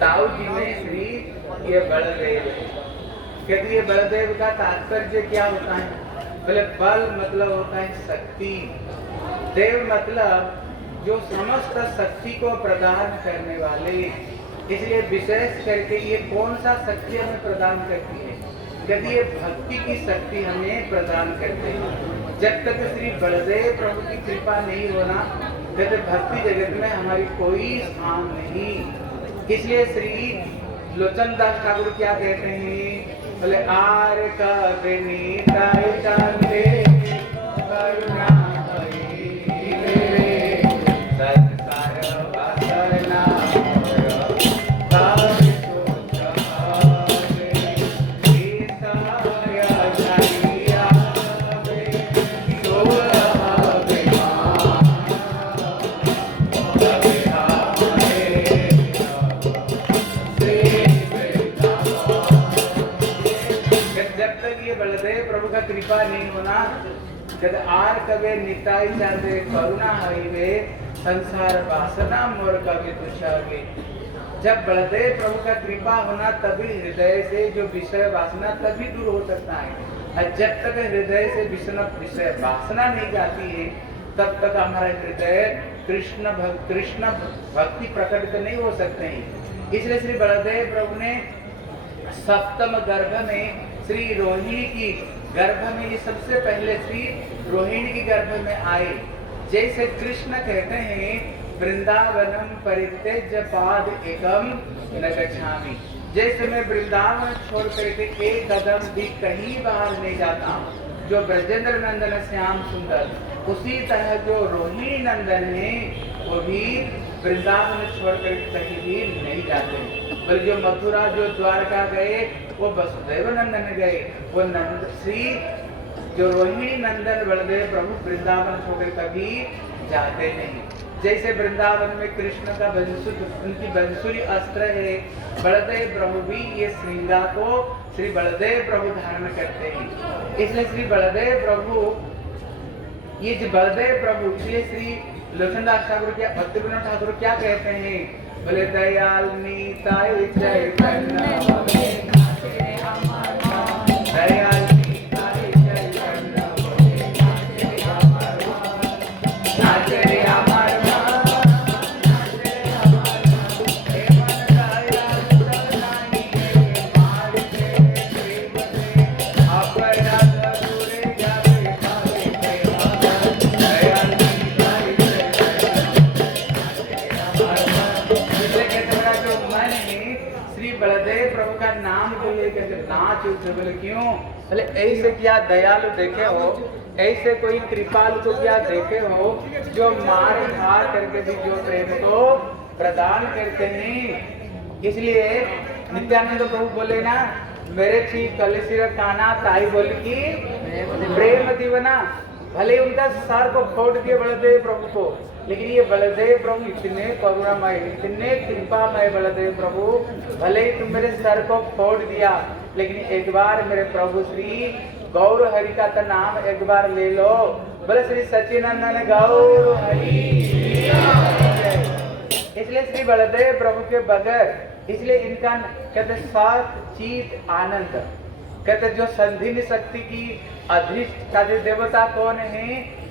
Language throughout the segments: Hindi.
ताऊ जी में श्री ये बलदेव है। कहते ये बलदेव का तात्पर्य क्या होता है? बोले बल मतलब होता है शक्ति, देव मतलब जो समस्त शक्ति को प्रदान करने वाले। इसलिए विशेष करके ये कौन सा शक्ति हमें प्रदान करती है? कहती ये भक्ति की शक्ति हमें प्रदान करते हैं। जब तक श्री बलदेव प्रभु की कृपा नहीं होना, कहते भक्ति जगत में हमारी कोई स्थान नहीं। इसलिए श्री लोचन दास ठाकुर क्या कहते हैं? बोले आर का विनीताय चांदे करुणा कृपा नहीं होना, जब आर कवे निताई चांदे करुणा हईवे संसार वासना मोर कवे दुशावे। जब बलदेव प्रभु का कृपा होना तभी हृदय से जो विषय वासना तभी दूर हो सकता है। और जब तक हृदय से विषय वासना नहीं जाती है तब तक हमारा हृदय कृष्ण भक्ति प्रकट नहीं हो सकते हैं। इसलिए श्री बलदेव प्रभु ने सप्तम गर्भ में श्री रोहिणी की गर्भ में, ये सबसे पहले श्री रोहिणी की गर्भ में आए। जैसे कृष्ण कहते हैं वृंदावनम परित्यज्य पाद एकम न गच्छामि, जैसे मैं वृंदावन छोड़ करके एक कदम भी कहीं बाहर नहीं जाता हूँ, जो ब्रजेंद्र नंदन श्याम सुंदर, उसी तरह जो रोहिणी नंदन है वो भी वृंदावन छोड़ कर कहीं भी नहीं जाते। बल्कि जो मथुरा जो द्वारका गए वो वसुदेव नंदन गए, वो नंद श्री जो रोहिणी नंदन बलदेव प्रभु वृंदावन छोड़कर कभी जाते नहीं। जैसे वृंदावन में कृष्ण का उनकी बंसुरी अस्त्र है, बलदेव प्रभु भी ये श्रृंगार को श्री बलदेव प्रभु धारण करते हैं। इसलिए श्री बलदेव प्रभु, ये जो बलदेव प्रभु, इसलिए श्री लोचनदास ठाकुर क्या, भक्तिविनोद ठाकुर क्या कहते हैं? बोले दयाल नीताय चैतन्य दयाल नीताय चैतन्य नाचे रे अमर बलदेव प्रभु का नाम जो लेकर नाच उठे। बोले क्यों? बोले ऐसे क्या दयालु देखे हो, ऐसे कोई कृपालु को क्या देखे हो जो मार मार करके भी जो प्रेम को प्रदान करते हैं। इसलिए नित्यानंद प्रभु बोले ना, मेरे छी कलसिर काना ताई बोली की प्रेम दीवना। भले उनका सर को फोड़ दिए बलदेव प्रभु को, लेकिन ये बलदेव प्रभु इतने करुणामय, इतने कृपामय बलदेव प्रभु, भले ही तुम मेरे सर को फोड़ दिया, लेकिन एक बार मेरे प्रभु श्री गौर हरि का तो नाम एक बार ले लो। बोले श्री सचिनंदन गौर हरि। इसलिए श्री बलदेव प्रभु के बगैर, इसलिए इनका कहते सात चीत आनंद, कहते जो संधिनी शक्ति की अधिष्ठ देवता कौन है?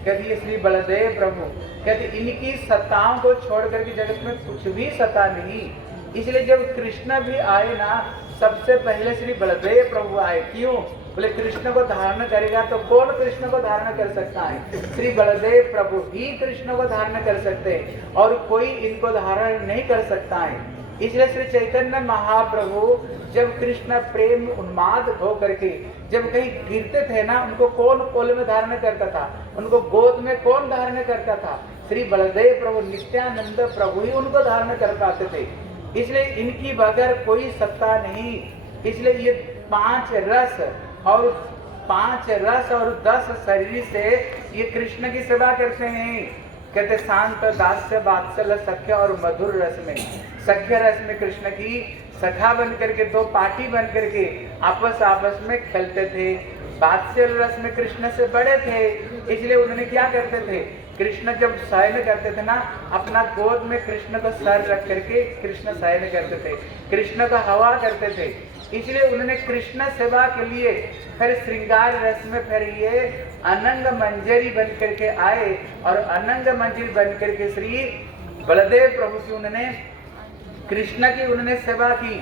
कहते श्री बलदेव प्रभु। कहते इनकी सत्ताओं को छोड़ करके जगत में कुछ भी सत्ता नहीं। इसलिए जब कृष्ण भी आए ना, सबसे पहले श्री बलदेव प्रभु आए। क्यों? बोले कृष्ण को धारण करेगा तो कौन कृष्ण को धारण कर सकता है? श्री बलदेव प्रभु ही कृष्ण को धारण कर सकते हैं और कोई इनको धारण नहीं कर सकता है। इसलिए श्री चैतन्य महाप्रभु जब कृष्ण प्रेम उन्माद हो करके जब कहीं गिरते थे ना, उनको कौन कोल में धारण करता था? उनको गोद में कौन धारण करता था? श्री बलदेव प्रभु, नित्यानंद प्रभु ही उनको धारण कर पाते थे। इसलिए इनकी बगैर कोई सत्ता नहीं। इसलिए ये 5 रस और 10 शरीर से ये कृष्ण की सेवा करते हैं। कहते शांत दास्य वात्सल्य सख्य और मधुर रस में, सख्य रस में कृष्ण की सखा बन करके, 2 पार्टी बन करके आपस में खेलते थे। वात्सल्य रस में कृष्ण से बड़े थे, इसलिए उन्होंने क्या करते थे? कृष्ण जब शयन करते थे ना, अपना गोद में कृष्ण का सर रख करके कृष्ण शयन करते थे, कृष्ण का हवा करते थे। इसलिए उन्होंने कृष्ण सेवा के लिए फिर श्रृंगार रस में फिर ये अनंग मंजरी बन करके आए और अनंग मंजरी बन करके श्री बलदेव प्रभु की उन्होंने कृष्ण की उन्होंने सेवा की।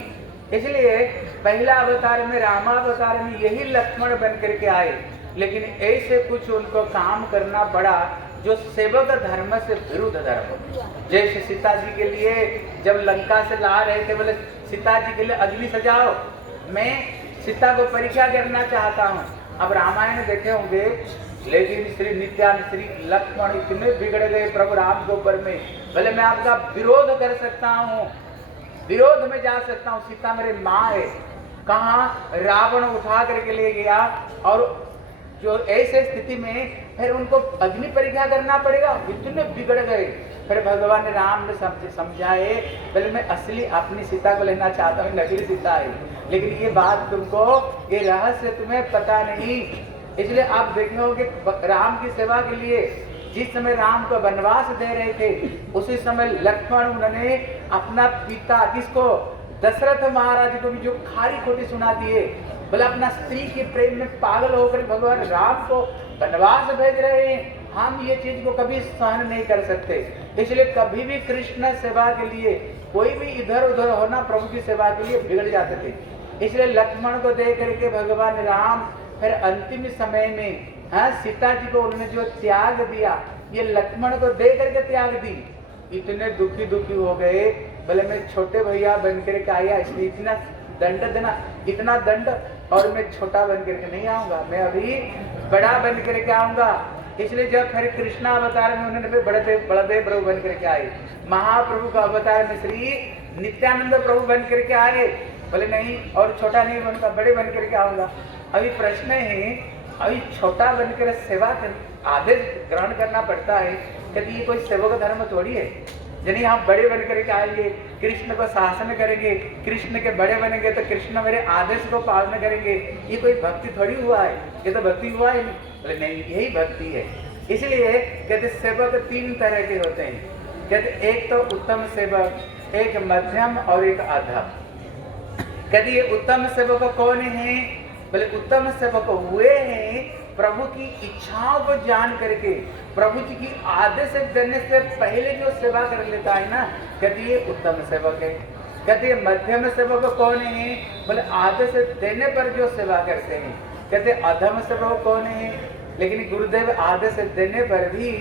इसलिए पहला अवतार में रामावतार में यही लक्ष्मण बन करके आए, लेकिन ऐसे कुछ उनको काम करना पड़ा जो सेवक धर्म से विरुद्ध धर्म। जैसे सीता जी के लिए जब लंका से ला रहे थे, बोले सीता जी के लिए अग्नि सजाओ, मैं सीता को परीक्षा करना चाहता हूँ। अब रामायण देखे होंगे, लेकिन श्री नित्यानंद श्री लक्ष्मण इतने बिगड़ गए प्रभु राम के ऊपर में, बोले मैं आपका विरोध कर सकता हूँ, विरोध में जा सकता हूँ, सीता मेरी माँ है। कहाँ रावण उठा करके ले गया और जो ऐसे स्थिति में फिर उनको अग्नि परीक्षा करना पड़ेगा, इतने बिगड़ गए। फिर भगवान राम ने समझाए, पहले मैं असली अपनी सीता को लेना चाहता हूँ, नकली सीता है, लेकिन ये बात तुमको, ये रहस्य तुम्हें पता नहीं। इसलिए आप देखे होंगे राम की सेवा के लिए जिस समय राम को वनवास दे रहे थे, उसी समय लक्ष्मण उन्होंने अपना पिता किसको, दशरथ महाराज को भी जो खारी खोटी सुना दिए, बोले अपना स्त्री के प्रेम में पागल होकर भगवान राम को वनवास भेज रहे हैं, हम ये चीज को कभी सहन नहीं कर सकते। इसलिए कभी भी कृष्ण सेवा के लिए कोई भी इधर उधर होना प्रभु की सेवा के लिए बिगड़ जाते थे। इसलिए लक्ष्मण को देख करके भगवान राम फिर अंतिम समय में सीता जी को उन्होंने जो त्याग दिया, ये लक्ष्मण को दे करके त्याग दी। इतने दुखी हो गए, बोले मैं छोटे भैया बन करके आया, इसलिए इतना दंड देना, इतना दंड, और मैं छोटा बन करके नहीं आऊंगा, मैं अभी बड़ा बन करके आऊंगा। इसलिए जब फिर कृष्णा अवतार में उन्होंने बलदेव प्रभु बन करके आए, महाप्रभु का अवतार में श्री नित्यानंद प्रभु बन करके आए, बोले नहीं और छोटा नहीं बनूंगा, बड़े बन करके आऊंगा। अभी प्रश्न है, अभी छोटा बनकर सेवा कर आदेश ग्रहण करना पड़ता है, क्योंकि ये कोई सेवक धर्म थोड़ी है। यानी हम बड़े बन करके आएंगे, कृष्ण को शासन करेंगे, कृष्ण के बड़े बनेंगे तो कृष्ण मेरे आदेश को पालन करेंगे, ये कोई भक्ति थोड़ी हुआ है, ये तो भक्ति हुआ है नहीं। नहीं, यही भक्ति है। इसलिए कहते सेवक तीन तरह के होते हैं, कहते एक तो उत्तम सेवक, एक मध्यम और एक अधम। कहते ये उत्तम सेवक कौन है, बोले उत्तम सेवक हुए हैं प्रभु की इच्छाओं को जान करके, प्रभु जी की आदेश देने से पहले जो सेवा कर लेता है ना, कहते ये उत्तम सेवक है। कहते मध्यम सेवक कौन है, बोले आदेश देने पर जो सेवा करते हैं। कहते अधम सेवक कौन है, लेकिन गुरुदेव आदेश देने पर भी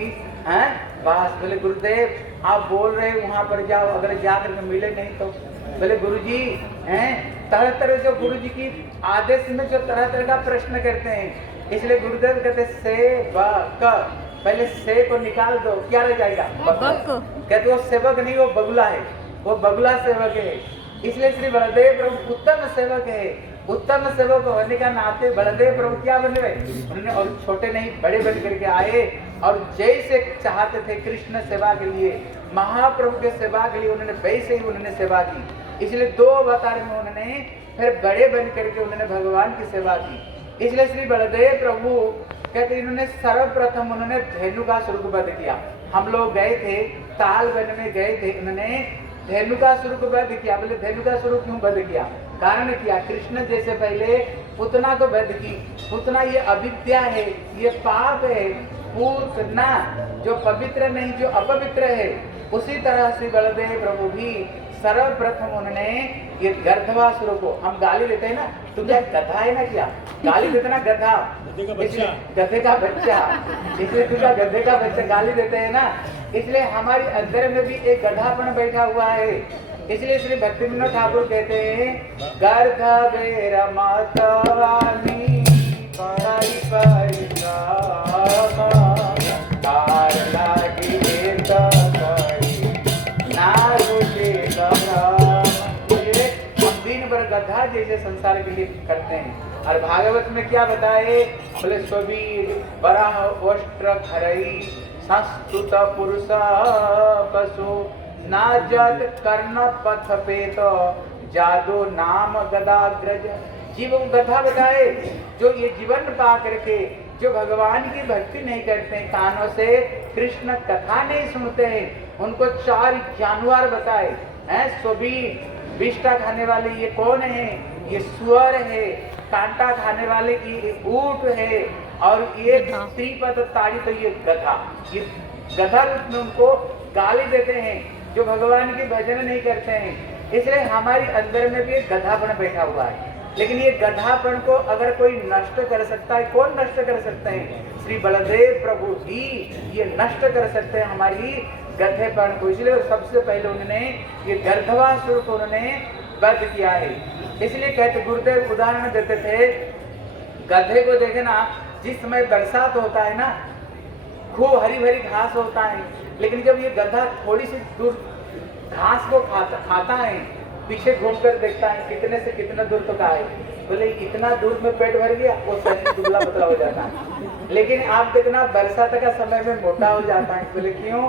बस बोले गुरुदेव आप बोल रहे वहां पर जाओ, अगर जाकर के मिले नहीं तो बोले गुरुजी तरह तरह जो गुरु जी की आदेश में जो तरह तरह का प्रश्न करते हैं। इसलिए गुरुदेव कहते सेवक, पहले से को निकाल दो, क्या रह जाएगा, कहते वो सेवक नहीं, वो बगुला है, वो बगुला सेवक है। इसलिए श्री बलदेव प्रभु उत्तम सेवक है। उत्तम सेवक होने का नाते बलदेव प्रभु क्या बन गए, उन्होंने और छोटे नहीं बड़े बन करके आए, और जैसे चाहते थे कृष्ण सेवा के लिए, महाप्रभु के सेवा के लिए उन्होंने वैसे ही उन्होंने सेवा की। इसलिए दो अवतार में उन्होंने फिर बड़े बन करके उन्होंने भगवान की सेवा की। इसलिए श्री बलदेव प्रभु कहते इन्होंने सर्वप्रथम उन्होंने धेनुकासुर को वध किया। हम लोग गए थे, ताल वन में गए थे, उन्होंने धेनुकासुर को वध किया। बोले धेनुकासुर क्यों वध किया, कारण किया, कृष्ण जैसे पहले पुतना को वध की। पुतना ये अविद्या है, ये पाप है। पुतना जो पवित्र नहीं, जो अपवित्र है। उसी तरह से बलदेव प्रभु भी सर्वप्रथम उन्होंने ये गर्दभासुर को, हम गाली देते हैं ना, तू क्या गधा है ना, क्या गाली देते ना, गधा, गधे का बच्चा, इसलिए तुझा गधे का बच्चा गाली देते हैं ना। इसलिए हमारे अंदर में भी एक गधापन बैठा हुआ है। इसलिए श्री भक्तिविनोद ठाकुर कहते हैं, गर्दभेर मातवानी पाई पाई तार लागी हम दिन भर गधा जैसे संसार के लिए करते हैं। और भागवत में क्या बताए, बोले स्वबीर बराह वस्त्र खरई संस्तुत पुरुष पशु नाजत कर्ण पथ पेत जादू नाम गदाग्रज। जीव गधा बताए जो ये जीवन पा करके जो भगवान की भक्ति नहीं करते हैं, कानों से कृष्ण कथा नहीं सुनते हैं, उनको 4 जानवर बताए हैं, सभी विष्टा खाने वाले ये कौन है, ये सुअर है, कांटा खाने वाले ये ऊंट है, और ये त्रिपद ताड़ी तो ये गधा, ये गधा रूप में उनको गाली देते हैं जो भगवान की भजन नहीं करते हैं। इसलिए हमारी अंदर में भी एक गधापन बैठा हुआ है, लेकिन ये गधापन को अगर कोई नष्ट कर सकता है, कौन नष्ट कर सकते हैं? श्री बलदेव प्रभु ही ये नष्ट कर सकते हैं हमारी गधेपन को। इसलिए सबसे पहले उन्होंने ये गर्धवासुर को उन्होंने वध किया है। इसलिए कहते गुरुदेव उदाहरण देते थे, गधे को देखे ना, जिस समय बरसात होता है ना, खूब हरी भरी घास होता है, लेकिन जब ये गधा थोड़ी सी दूर घास को खाता है, पीछे घूमकर देखता है कितने से कितना दूर तक आए, बोले इतना दूर में पेट भर गया, वो शरीर दुबला पतला हो जाता है। लेकिन आप देखना बरसात का समय में मोटा हो जाता है, बोले क्यों?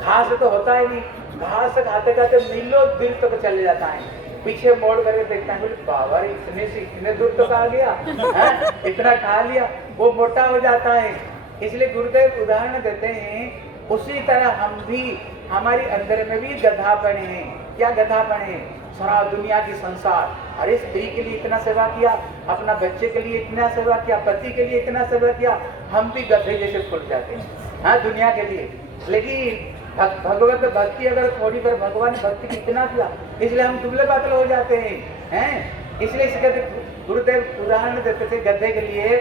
घास तो होता ही नहीं, घास खाते खाते मीलों दूर तक चले जाता है, पीछे मोड़ करके देखता है, बोले बाबा इतने से इतने दूर तक आ गया है? इतना खा लिया, वो मोटा हो जाता है। इसलिए गुरुदेव उदाहरण देते हैं, उसी तरह हम भी, हमारी अंदर में भी गधापन है। क्या गधापन है? सारा दुनिया की संसार, अरे स्त्री के लिए इतना सेवा किया, अपना बच्चे के लिए इतना सेवा किया, पति के लिए इतना सेवा किया, हम भी गधे जैसे फूल जाते हैं हाँ दुनिया के लिए। लेकिन भगवत भक्ति अगर थोड़ी पर भगवान भक्ति कितना किया, इसलिए हम दुबले पतले हो जाते हैं। इसलिए इसे कहते गुरुदेव उदाहरण देते थे गधे के लिए,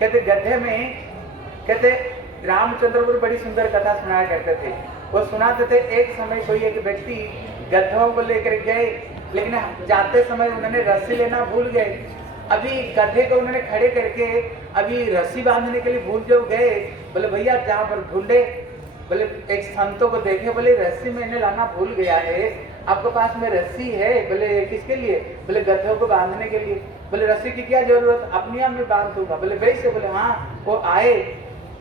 कहते गधे में कहते रामचंद्र को बड़ी सुंदर कथा सुनाया करते थे। वो सुनाते थे, एक समय कोई एक व्यक्ति गधों को लेकर गए, लेकिन जाते समय उन्होंने रस्सी लेना भूल गए। अभी गधे को उन्होंने खड़े करके अभी रस्सी बांधने के लिए भूल जो गए, बोले भैया जहाँ पर ढूंढे, बोले एक संतों को देखे, बोले रस्सी मैंने लाना भूल गया है, आपके पास में रस्सी है? बोले किसके लिए? बोले गधों को बांधने के लिए। बोले रस्सी की क्या जरूरत, अपने आप में बांध दूंगा। बोले वैसे? बोले हाँ। वो आए,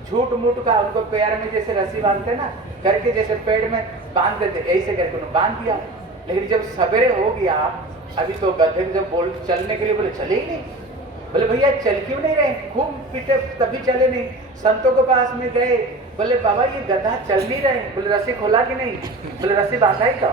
झूठ मूठ का उनको पैर में जैसे रस्सी बांधते ना करके, जैसे पेड़ में बांध देते, ऐसे करके उन्होंने बांध दिया। लेकिन जब सवेरे हो गया, अभी तो गधे जब बोल चलने के लिए, बोले चले ही नहीं। बोले भैया चल क्यों नहीं रहे? खूब पीटे तभी चले नहीं। संतों के पास में गए, बोले बाबा ये गधा चल नहीं रहे। बोले रस्सी खोला कि नहीं? बोले रस्सी बांधा ही था,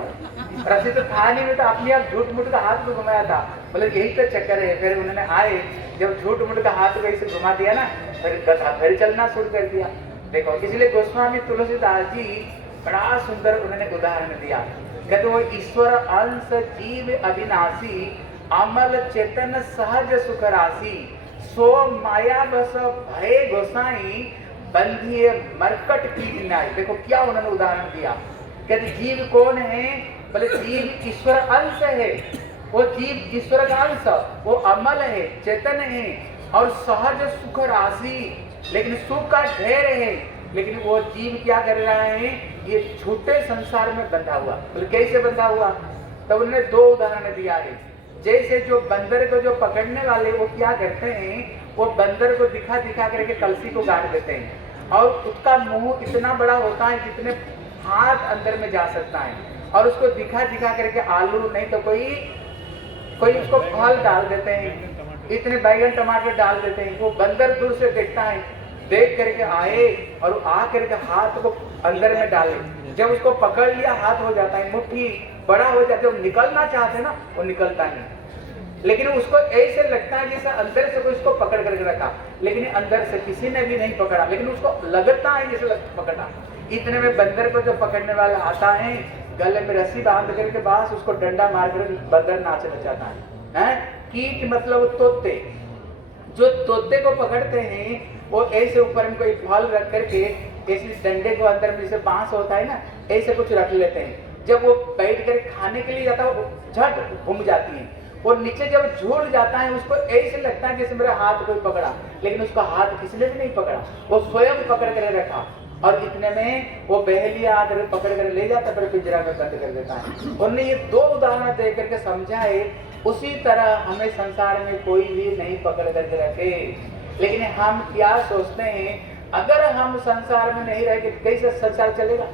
रस्सी तो था नहीं, मैं तो अपने आप झूठ मूठ का हाथ को घुमाया था। बोले यही तो चक्कर है। फिर उन्होंने आए, जब झूठ मूठ का हाथ को ऐसे घुमा दिया ना, फिर गधा फिर चलना शुरू कर दिया। देखो, इसलिए गोस्वामी तुलसीदास जी बड़ा सुंदर उन्होंने उदाहरण दिया। कहते वो ईश्वर अंश जीव अविनाशी, अमल चेतन सहज सुख राशि, सो माया बस भय गोसाई, बंधिए मरकट की बिनाई। देखो क्या उन्होंने उदाहरण दिया। कहते जीव कौन है? बोले जीव ईश्वर अंश है, वो जीव ईश्वर का अंश, वो अमल है, चेतन है और सहज सुख राशि, लेकिन सुख का ढेर है। लेकिन वो जीव क्या कर रहा है? ये झूठे संसार में बंधा हुआ। बोले कैसे बंधा हुआ? तब उन्होंने 2 उदाहरण दिया है। जैसे जो बंदर को जो पकड़ने वाले वो क्या करते हैं, वो बंदर को दिखा दिखा करके कलसी को गाड़ देते हैं, और उसका मुंह इतना बड़ा होता है जितने हाथ अंदर में जा सकता है, और उसको दिखा दिखा करके आलू नहीं तो कोई उसको फल डाल देते हैं, इतने बैगन टमाटर डाल देते हैं। वो बंदर दूर से देखता है, देख करके आए और आ करके हाथ को अंदर में डाले। जब उसको पकड़ लिया, हाथ हो जाता है मुट्ठी बड़ा हो जाता है। वो निकलना चाहते ना, वो निकलता नहीं। लेकिन उसको ऐसे लगता है जैसे अंदर से कोई उसको पकड़ करके रखा, लेकिन अंदर से किसी ने भी नहीं पकड़ा, लेकिन उसको लगता है जैसे पकड़ा। इतने में बंदर को जो पकड़ने वाला आता है, गले में रस्सी बांध करके बास उसको डंडा मार कर बंदर नाचना चाहता है। कीट मतलब तोते, जो तोते को पकड़ते हैं वो ऐसे ऊपर में कोई फल रख करके ऐसे डंडे को अंदर में जैसे बांस होता है ना, ऐसे कुछ रख लेते हैं। जब वो बैठ कर खाने के लिए जाता है, वो झट घूम जाती है। वो नीचे जब झूल जाता है, उसको ऐसे लगता है जैसे मेरा हाथ कोई पकड़ा, लेकिन उसका हाथ किसी ने भी नहीं पकड़ा, वो स्वयं पकड़ कर रखा। और इतने में वो बहेलिया आकर पकड़ कर ले जाता, फिर पिंजरा में बंद कर देता है। उन्होंने ये 2 उदाहरण दे करके समझाए। उसी तरह हमें संसार में कोई भी नहीं पकड़ करके रखे, लेकिन हम क्या सोचते हैं, अगर हम संसार में नहीं रहेंगे कैसे संसार चलेगा?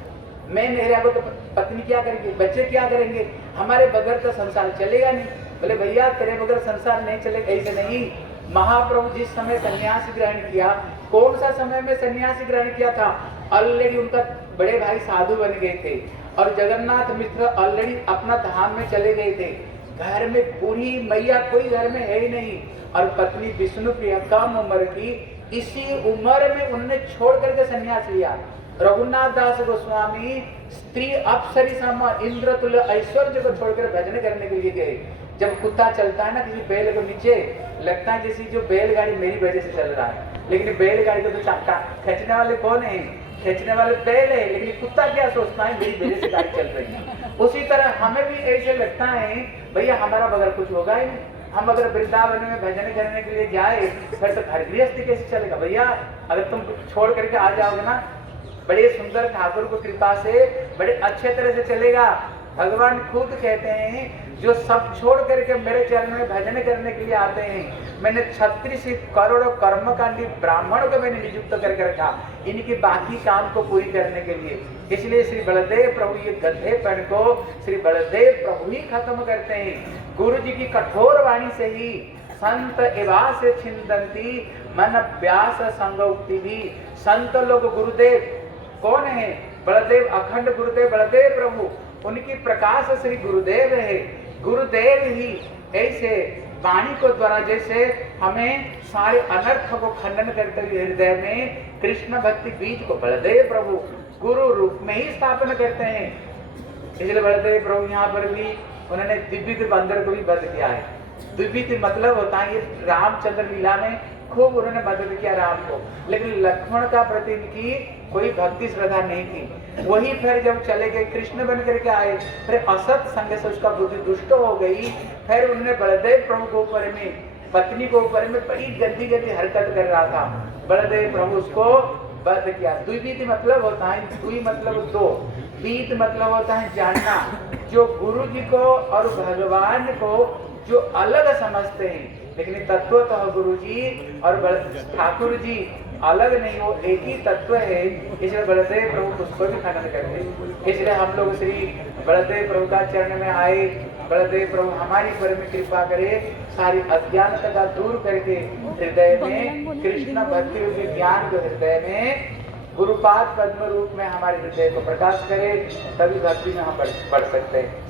मैं नहीं रहा तो पत्नी क्या करेगी, बच्चे क्या करेंगे? हमारे बगैर तो संसार चलेगा नहीं। बोले भैया तेरे बगैर संसार नहीं चलेगा, ऐसे नहीं। महाप्रभु जिस समय सन्यास ग्रहण किया, कौन सा समय में सन्यास ग्रहण किया था? ऑलरेडी उनका बड़े भाई साधु बन गए थे और जगन्नाथ मिश्र ऑलरेडी अपना धाम में चले गए थे। घर में बूढ़ी मैया कोई घर में है ही नहीं और पत्नी विष्णु प्रिया कम उम्र की, इसी उम्र में उन्होंने छोड़ करके सन्यास लिया। रघुनाथ दास गोस्वामी स्त्री अप्सरी सम इंद्र तुल्य ऐश्वर्य को छोड़कर भजन करने के लिए गए। जब कुत्ता चलता है ना किसी बैल को नीचे, लगता है जैसे जो बैलगाड़ी मेरी वजह से चल रहा है, लेकिन बैलगाड़ी को तो खींचने वाले कौन है? खींचने वाले बैल है, लेकिन कुत्ता क्या सोचता है मेरी वजह से गाड़ी चल रही है। उसी तरह हमें भी ऐसे लगता है भैया हमारा बगैर कुछ होगा ही नहीं। हम अगर वृंदावन में भजन करने के लिए जाए फिर तो घर गृहस्थी कैसे चलेगा? भैया अगर तुम छोड़ करके आ जाओगे ना, बड़े सुंदर ठाकुर को कृपा से बड़े अच्छे तरह से चलेगा। भगवान खुद कहते हैं जो सब छोड़ करके मेरे चरण में भजन करने के लिए आते हैं, मैंने 36 करोड़ कर्मकांडी ब्राह्मणों को मैंने नियुक्त करके रखा इनकी बाकी काम को पूरी करने के लिए। इसलिए श्री बलदेव प्रभु ये गधेपन को श्री बलदेव प्रभु ही खत्म करते हैं। गुरु जी की कठोर वाणी से ही संत एवास छिंदंती मन व्यास संगोक्ति भी। संत लोग गुरुदेव कौन है? बलदेव, अखंड गुरुदेव बलदेव प्रभु, उनकी प्रकाश श्री गुरुदेव है। गुरुदेव ही ऐसे वाणी को द्वारा जैसे हमें सारे अनर्थ को खंडन करते हुए हृदय में कृष्ण भक्ति बीज को बलदेव प्रभु गुरु रूप में ही स्थापना करते हैं। इसलिए बलदेव प्रभु यहाँ पर भी उन्होंने दिव्य बंदर को भी वध किया है। दिव्य मतलब होता है ये रामचंद्र लीला में खूब उन्होंने मदद किया राम को, लेकिन लक्ष्मण का प्रति इनकी कोई भक्ति श्रद्धा नहीं थी। वही फिर जब चले गए कृष्ण बन करके आए, फिर असत संग से उसका बुद्धि दुष्ट हो गई। फिर उन्होंने बलदेव प्रभु के ऊपर में, पत्नी के ऊपर में बड़ी गंदी गंदी हरकत कर रहा था। बलदेव प्रभु उसको वध किया। द्विविध मतलब होता है, द्वि मतलब दो, बीत मतलब होता है जानना। जो गुरु जी को और भगवान को जो अलग समझते हैं, लेकिन तत्व तो गुरु जी और ठाकुर जी अलग नहीं, वो एक ही तत्व है। इसलिए बलदेव प्रभु उसको भी खंडन करते। इसलिए हम लोग श्री बलदेव प्रभु का चरण में आए। बलदेव प्रभु हमारी पर में कृपा करे, सारी अज्ञानता का दूर करके हृदय में कृष्ण भक्ति रूपी ज्ञान को हृदय में गुरुपाद पद्म रूप में हमारे हृदय को प्रकाश करे, तभी भक्ति में हम बढ़ सकते हैं।